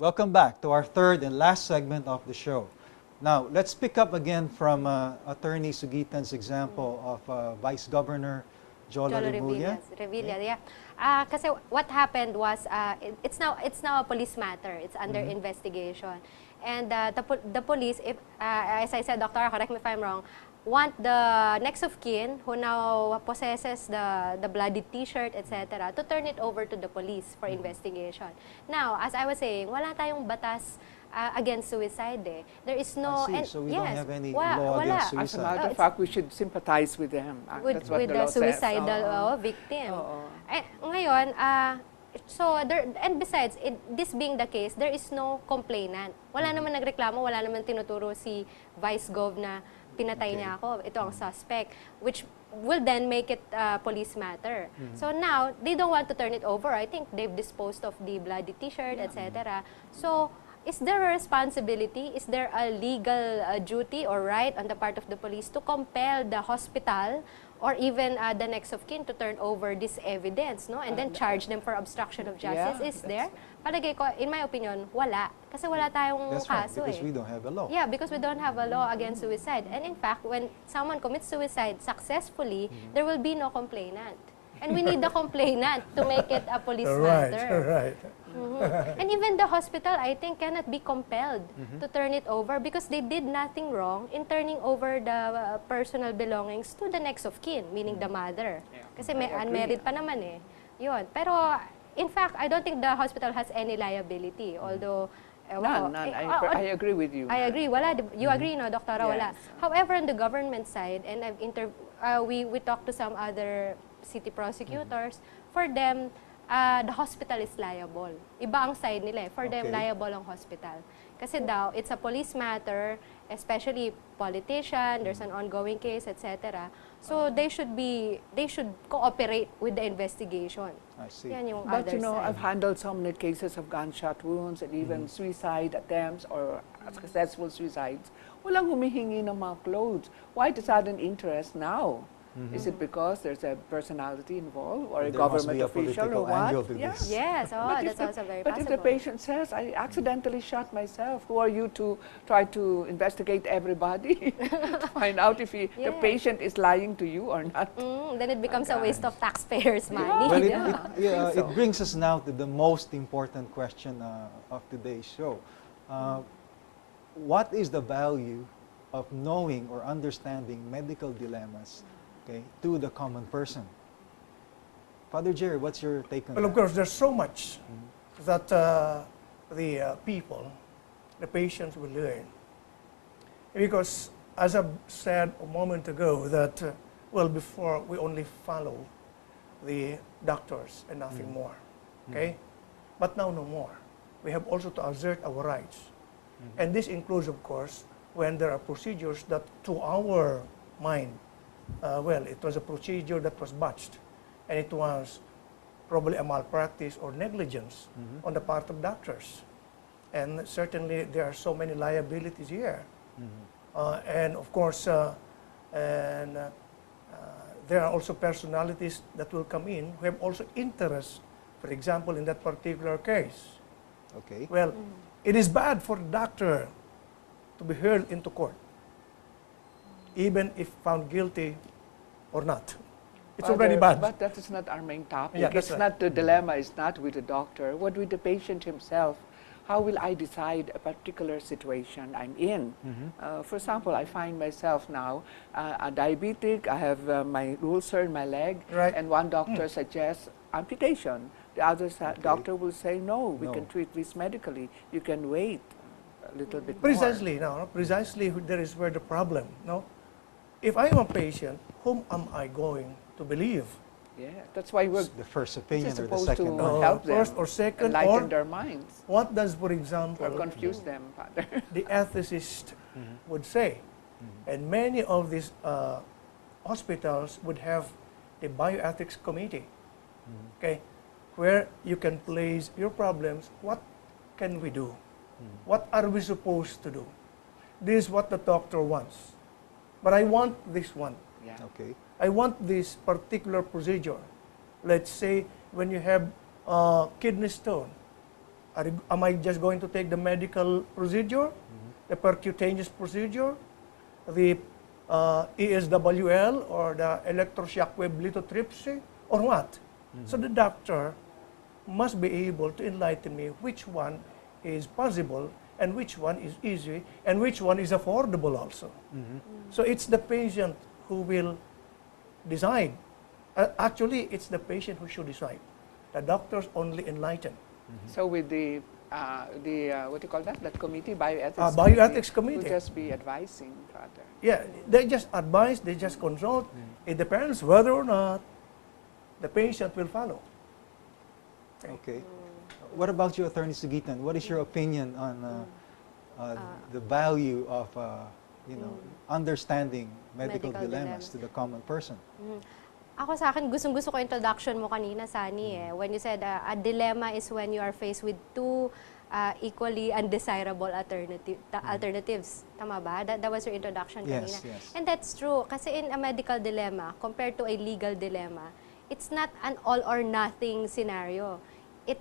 Welcome back to our third and last segment of the show. Now, let's pick up again from Attorney Sugitan's example of Vice Governor Jola Jolo Remulla. Revilla, yeah. Kasi what happened was, it's now a police matter. It's under investigation. And the police, if as I said, Dr. correct me if I'm wrong, want the next of kin who now possesses the bloody T-shirt, etc., to turn it over to the police for investigation. Now, as I was saying, wala tayong batas against suicide. There is no... I see. So we don't have any law wala. against As a suicide. matter of fact, we should sympathize with them. With That's what the law says. suicidal victim. Ngayon, and besides, this being the case, there is no complainant. Wala naman nagreklamo, wala naman tinuturo si Vice Gov na pinatay niya ako, ito ang suspect, which will then make it police matter. So now, they don't want to turn it over. I think they've disposed of the bloody T-shirt, etc. So, is there a responsibility? Is there a legal duty or right on the part of the police to compel the hospital or even the next of kin to turn over this evidence, no? And then charge them for obstruction of justice? Is there? Palagay ko, in my opinion, wala. Kasi wala tayong That's right, kaso because we don't have a law. Yeah, because we don't have a law against suicide. And in fact, when someone commits suicide successfully, there will be no complainant. And we need the complainant to make it a police matter. Right. And even the hospital, I think, cannot be compelled to turn it over because they did nothing wrong in turning over the personal belongings to the next of kin, meaning the mother. Kasi may unmarried pa naman eh. Yun. Pero, in fact, I don't think the hospital has any liability. Although, None. I agree with you. I agree. Wala. You agree, no, Doktora? Wala. Yes. However, on the government side, and we talked to some other city prosecutors, for them, the hospital is liable. Iba ang side nila eh. For them, liable ang hospital. Kasi daw, it's a police matter, especially politician, there's an ongoing case, etc. So they should cooperate with the investigation. I see. Yan yung But other you know, side. I've handled so many cases of gunshot wounds and even suicide attempts or successful suicides. Walang humihingi ng mga clothes. Why the sudden interest now? Is it because there's a personality involved or a There must government be a official or political angle what? to this. Yes, that's also very But if possible. the patient says, I accidentally shot myself, who are you to try to investigate everybody to find out if the Yes. patient is lying to you or not? Then it becomes a waste of taxpayers' money. Well, Yeah. it brings us now to the most important question of today's show. What is the value of knowing or understanding medical dilemmas, to the common person? Father Jerry, what's your take on Well, that? of course, there's so much that the people, the patients will learn. Because, as I said a moment ago, that, before we only follow the doctors and nothing more. Okay? But now no more. We have also to assert our rights. And this includes, of course, when there are procedures that, to our mind, it was a procedure that was botched, and it was probably a malpractice or negligence on the part of doctors. And certainly there are so many liabilities here. And of course, there are also personalities that will come in who have also interest, for example, in that particular case. Okay. Well, it is bad for the doctor to be hurled into court, even if found guilty or not. It's already bad. But that is not our main topic. Yeah, that's It's right. not the dilemma is not with the doctor. What with the patient himself? How will I decide a particular situation I'm in? For example, I find myself now a diabetic. I have my ulcer in my leg, Right. and one doctor suggests amputation. The other doctor will say, no, we can No. treat this medically. You can wait a little bit Precisely, there is where the problem. No, if I am a patient, whom am I going to believe? more. Yeah, that's why we're The first opinion or the supposed second to one? help them, First or second, enlighten or their minds, what does, for example, or confuse them, Father. the ethicist would say? And many of these hospitals would have a bioethics committee, okay, where you can place your problems. What can we do? What are we supposed to do? This is what the doctor wants. But I want this one. Yeah. Okay. I want this particular procedure. Let's say when you have kidney stone, Am I just going to take the medical procedure, the percutaneous procedure, the ESWL or the electroshock wave lithotripsy, or what? So the doctor must be able to enlighten me which one is possible and which one is easy and which one is affordable also. So it's the patient who will decide. Actually, it's the patient who should decide. The doctors only enlighten. So with the what do you call that? That committee, bioethics committee. Will just be advising rather. Yeah, they just advise, they just consult. It depends whether or not the patient will follow. Okay. What about you, Attorney Sugitan? What is your opinion on the value of understanding medical dilemmas to the common person? Ako sa akin, gustong-gusto ko introduction mo kanina, Sunny. When you said a dilemma is when you are faced with two equally undesirable alternatives. Tama ba? That was your introduction kanina. Yes. And that's true. Kasi in a medical dilemma, compared to a legal dilemma, it's not an all or nothing scenario. It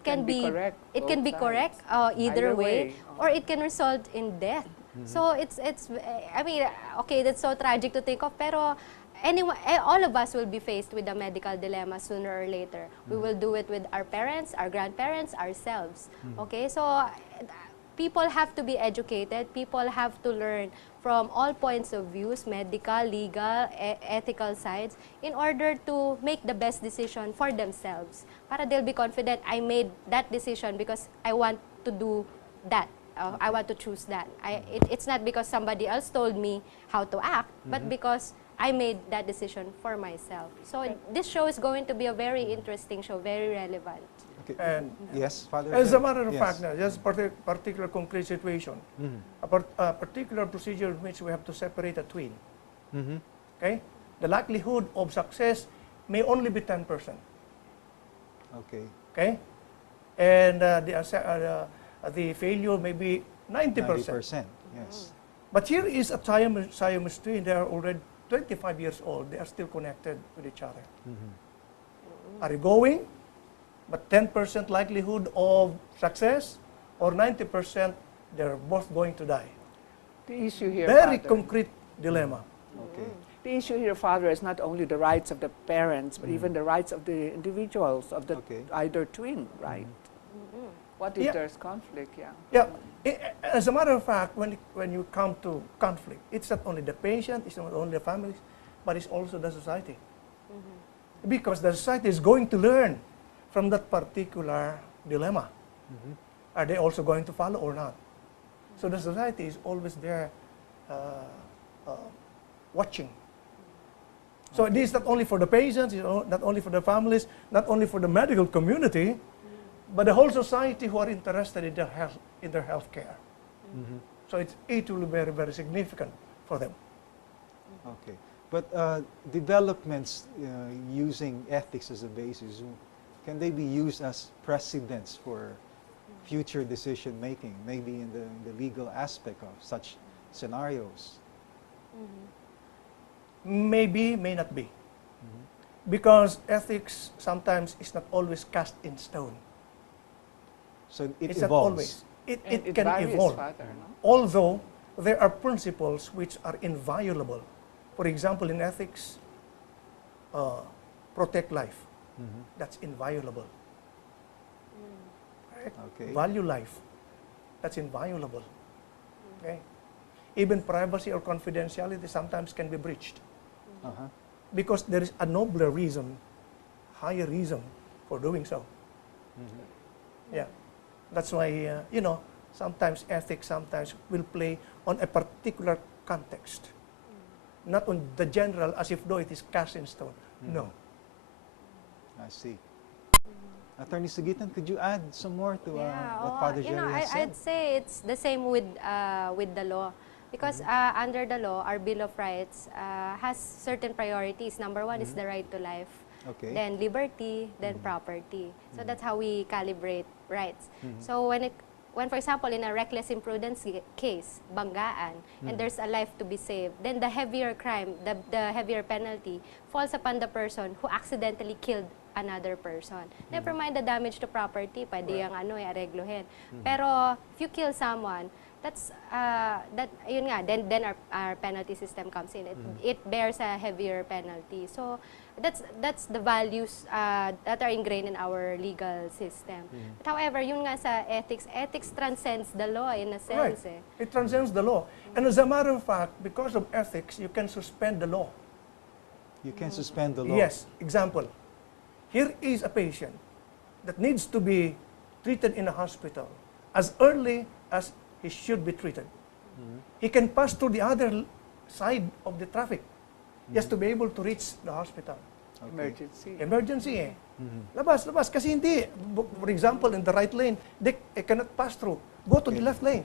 can be correct. It can be correct either way, or it can result in death. So it's I mean, okay, that's so tragic to think of, pero anyone, all of us will be faced with a medical dilemma sooner or later. We will do it with our parents, our grandparents, ourselves. Okay, so people have to be educated. People have to learn from all points of views, medical, legal, ethical sides, in order to make the best decision for themselves. Para they'll be confident, I made that decision because I want to do that. I want to choose that. It's not because somebody else told me how to act, but because I made that decision for myself. So this show is going to be a very interesting show, very relevant. Okay. And yes, Father. as a matter of yes. fact, now, just particular concrete situation, a particular procedure in which we have to separate a twin. Okay, the likelihood of success may only be 10%. Okay. Okay, and the failure may be 90%. 90%. Yes. But here is a Siamese twin. They are already 25 years old. They are still connected with each other. Are you going? But 10% likelihood of success, or 90% they're both going to die. The issue here, Very Father, concrete dilemma. Okay. the issue here, Father, is not only the rights of the parents, but even the rights of the individuals, of the either twin, right? What if there's conflict? Yeah. As a matter of fact, when you come to conflict, it's not only the patient, it's not only the families, but it's also the society. Because the society is going to learn from that particular dilemma. Are they also going to follow or not? So the society is always there watching. So this is not only for the patients, not only for the families, not only for the medical community, but the whole society who are interested in their health care. So it will be very, very significant for them. Okay. But developments using ethics as a basis, can they be used as precedents for future decision making, maybe in the legal aspect of such scenarios? Maybe, may not be. Because ethics sometimes is not always cast in stone. So it It's evolves. not always. It can varies, evolve. Father, no? Although there are principles which are inviolable. For example, in ethics, protect life. That's inviolable. Right? Okay. Value life. That's inviolable. Okay? Even privacy or confidentiality sometimes can be breached. Because there is a nobler reason, higher reason for doing so. Yeah. That's why, sometimes ethics sometimes will play on a particular context. Not on the general as if though it is cast in stone. No. I see. Attorney Sugitan, could you add some more to what Father Jerry has said? I'd say it's the same with the law. Because under the law, our Bill of Rights has certain priorities. Number one is the right to life. Okay. Then liberty, then property. So that's how we calibrate rights. So when, for example, in a reckless imprudence case, banggaan, and there's a life to be saved, then the heavier crime, the heavier penalty falls upon the person who accidentally killed another person. Never mind the damage to property, pwede yung i-areglohin. Pero if you kill someone, yun nga, then our penalty system comes in. It bears a heavier penalty. So that's the values that are ingrained in our legal system. But however, yun nga sa ethics transcends the law in a sense. Right. It transcends the law. And as a matter of fact, because of ethics, you can suspend the law. You can suspend the law. Yes. Example, here is a patient that needs to be treated in a hospital as early as he should be treated. He can pass through the other side of the traffic just to be able to reach the hospital. Emergency. Emergency eh. Labas. Kasi hindi, for example, in the right lane, they cannot pass through. Go to the left lane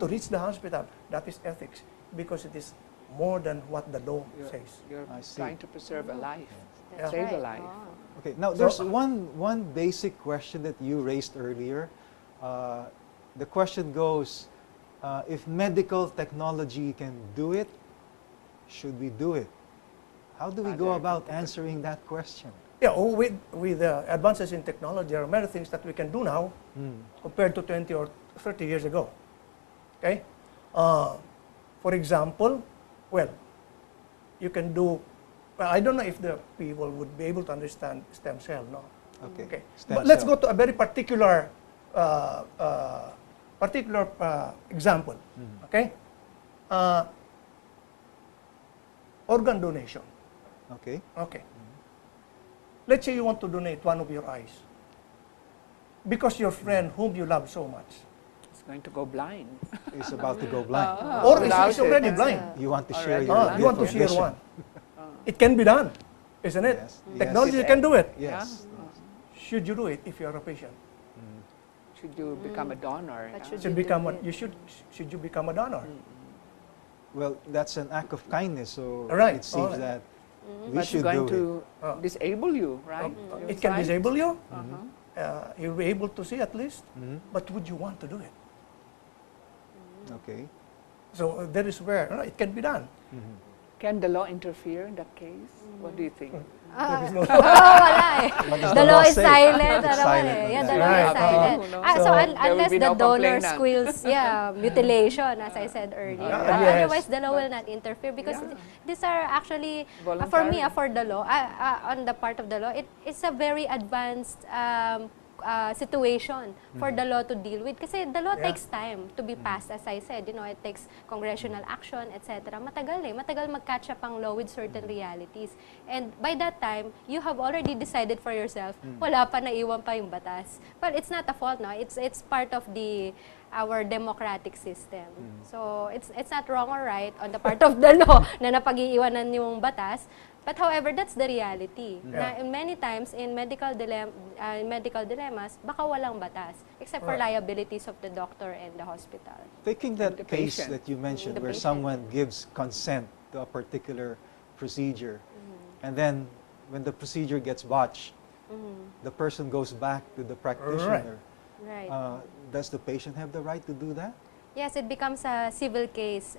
to reach the hospital. That is ethics because it is more than what the law says. You're I see. trying to preserve a life, That's save a right. life. Oh. Okay, now there's one basic question that you raised earlier. The question goes, if medical technology can do it, should we do it? How do we go about answering that question? Yeah, with advances in technology, there are many things that we can do now compared to 20 or 30 years ago. Okay? For example, well, you can do, well, I don't know if the people would be able to understand stem cell, no? Okay. But let's go to a very particular example. Okay? Organ donation. Okay. Okay. Let's say you want to donate one of your eyes because your friend whom you love so much, It's going to go blind. It's about to go blind. or without is already it. blind. You want to share Already your blind. You want to gift of share vision. one. It can be done, isn't it? Yes. Technology Yes. can do it. Yes. Should you do it if you are a patient? Should you become a donor? But yeah? should Should you become do a, it? you should you become a donor? Well, that's an act of kindness, so Right. it seems Alright. that we But it's should going do to Oh. disable you, right? Your It can sight. disable you. Uh-huh. You'll be able to see at least. it. But would you want to do it? Okay. So there is where it can be done. Can the law interfere in that case? What do you think? There is no Wala eh. What does The law is say? silent. It's ano silent eh. on Yeah, that. the law is Right. silent. No. So So, there will unless be the no donor complainant. squeals, mutilation, as I said earlier. Yes. Otherwise, the law will not interfere because these are actually, for me, Voluntary. for the law, on the part of the law, it's a very advanced situation for the law to deal with. Kasi the law Yeah. takes time to be passed, as I said. It takes congressional action, etc. Matagal eh. Matagal mag-catch up ang law with certain realities. And by that time, you have already decided for yourself, wala pa, naiwan pa yung batas. Well, it's not a fault, no? It's part of our democratic system. So, it's not wrong or right on the part of the law na napag-iiwanan yung batas. But however, that's the reality. Yeah. Na many times in medical dilemmas, baka walang batas except for Right. liabilities of the doctor and the hospital. Taking that the case patient. that you mentioned The where patient. someone gives consent to a particular procedure, and then when the procedure gets botched, the person goes back to the practitioner. Right. Does the patient have the right to do that? Yes, it becomes a civil case.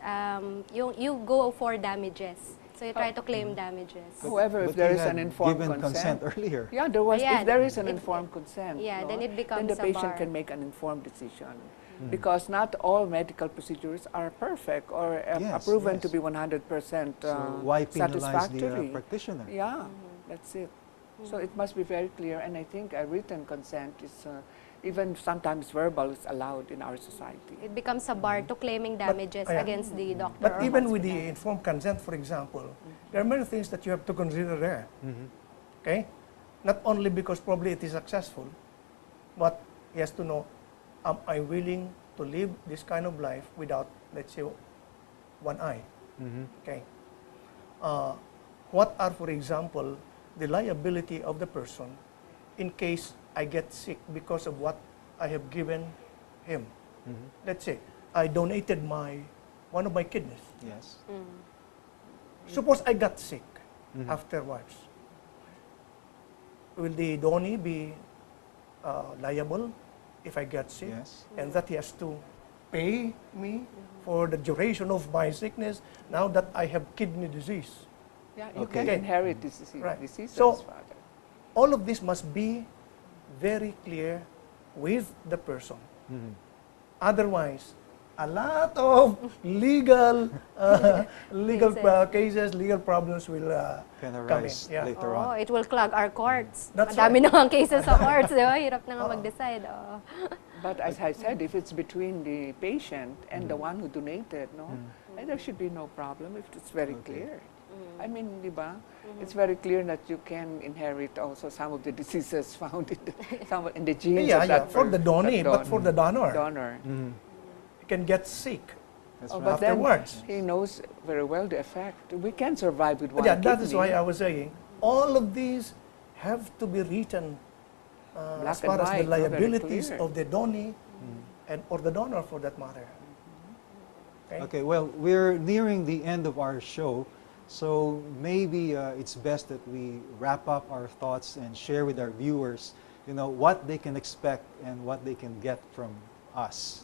You go for damages. So you try to claim damages. However, But if there you is had an informed given consent. earlier. Yeah, there was. Yeah, If there is an it- informed consent, yeah, no, then it becomes the a patient bar. can make an informed decision. Because not all medical procedures are perfect or Yes, proven to yes. be 100% So why penalize the satisfactory. practitioner? Yeah, that's it. So it must be very clear, and I think a written consent is even sometimes verbal is allowed in our society. It becomes a bar to claiming damages yeah. against the doctor. But or even with hospital. the informed consent, for example, there are many things that you have to consider there. Okay? Not only because probably it is successful, but he has to know, am I willing to live this kind of life without, let's say, one eye? Okay? What are, for example, the liability of the person in case I get sick because of what I have given him? Let's say, I donated one of my kidneys. Yes. Suppose I got sick afterwards. Will the donee be liable if I get sick? Yes. And that he has to pay me for the duration of my sickness now that I have kidney disease? Yeah, you Okay. can inherit this disease, Right. diseases, So- Father. all of this must be very clear with the person. Mhm. Otherwise, a lot of legal cases, legal problems will Can come in. arise Yeah. later Oh, on. it will clog our courts. That's Madami right. na ang cases sa courts, di ba? Hirap na nga Oo. mag-decide. Oh. But as I said, if it's between the patient and the one who donated, no, there should be no problem if it's very Okay. clear. I mean, di ba? It's very clear that you can inherit also some of the diseases found in the genes Yeah, of yeah, that for the donee, that but for the donor, donor. Mhm. you can get sick. That's Oh, right. but then Afterwards. he knows very well the effect. We can survive with one Yeah, that is kidney. why I was saying all of these have to be written Black as far and as white, the very liabilities clear. of the donee Mhm. and or the donor for that matter. Okay, well, we're nearing the end of our show, so maybe it's best that we wrap up our thoughts and share with our viewers, what they can expect and what they can get from us.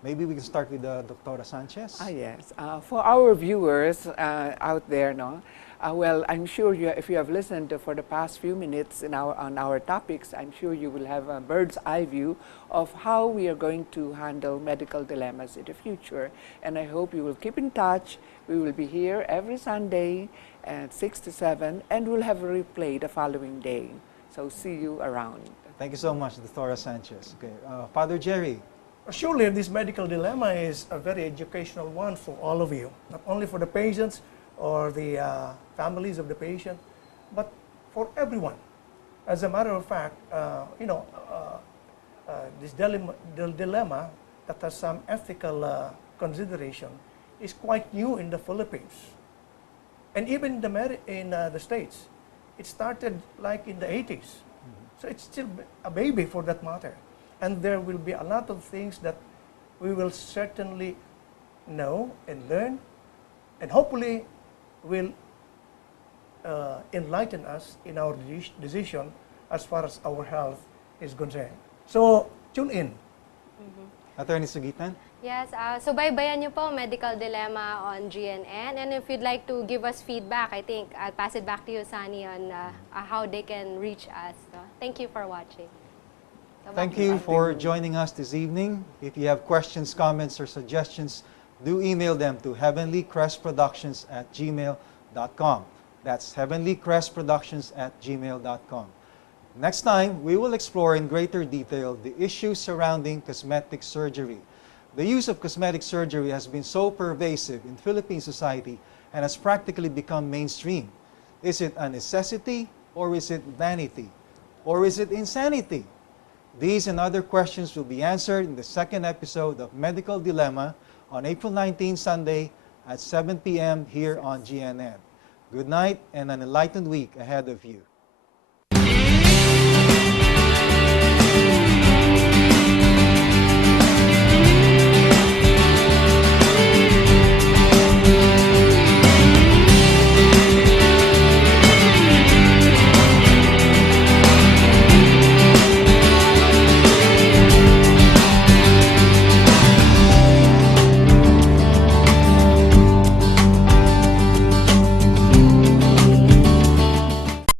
Maybe we can start with Dr. Sanchez. Yes. For our viewers out there, no, well, I'm sure if you have listened for the past few minutes on our topics, I'm sure you will have a bird's eye view of how we are going to handle medical dilemmas in the future. And I hope you will keep in touch. We will be here every Sunday at 6 to 7, and we'll have a replay the following day. So see you around. Thank you so much, Dr. Sanchez. Okay, Father Jerry. Surely this medical dilemma is a very educational one for all of you, not only for the patients or the families of the patient, but for everyone. As a matter of fact, this dilemma that has some ethical consideration is quite new in the Philippines. And even in the States, it started like in the 80s. So it's still a baby for that matter. And there will be a lot of things that we will certainly know and learn, and hopefully will enlighten us in our decision as far as our health is concerned. So tune in. Attorney Sugitan. Yes, subaybayan niyo po Medical Dilemma on GNN. And if you'd like to give us feedback, I think I'll pass it back to you, Sunny, on how they can reach us. Thank you for watching. Thank you for joining us this evening. If you have questions, comments, or suggestions, do email them to heavenlycrestproductions@gmail.com. That's heavenlycrestproductions@gmail.com. Next time, we will explore in greater detail the issues surrounding cosmetic surgery. The use of cosmetic surgery has been so pervasive in Philippine society and has practically become mainstream. Is it a necessity, or is it vanity? Or is it insanity? These and other questions will be answered in the second episode of Medical Dilemma on April 19, Sunday at 7 p.m. here on GNN. Good night and an enlightened week ahead of you.